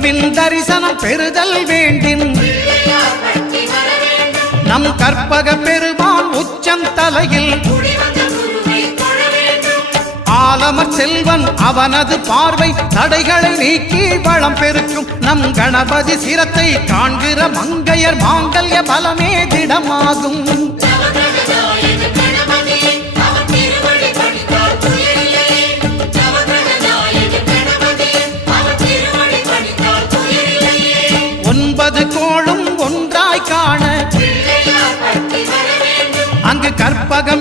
குருவின் தரிசனம் பெறுதல் வேண்டின் நம் கற்பக பெருமான் உச்சந்தலையில் ஆலமர் செல்வன் அவனது பார்வை தடைகளை நீக்கி வளம் பெருக்கும் நம் கணபதி சிரத்தை காண்கிற மங்கையர் மாங்கல்ய பலமே திடமாகும் ஒன்பது கோளும் ஒன்றாய் காண அங்கு கற்பகம்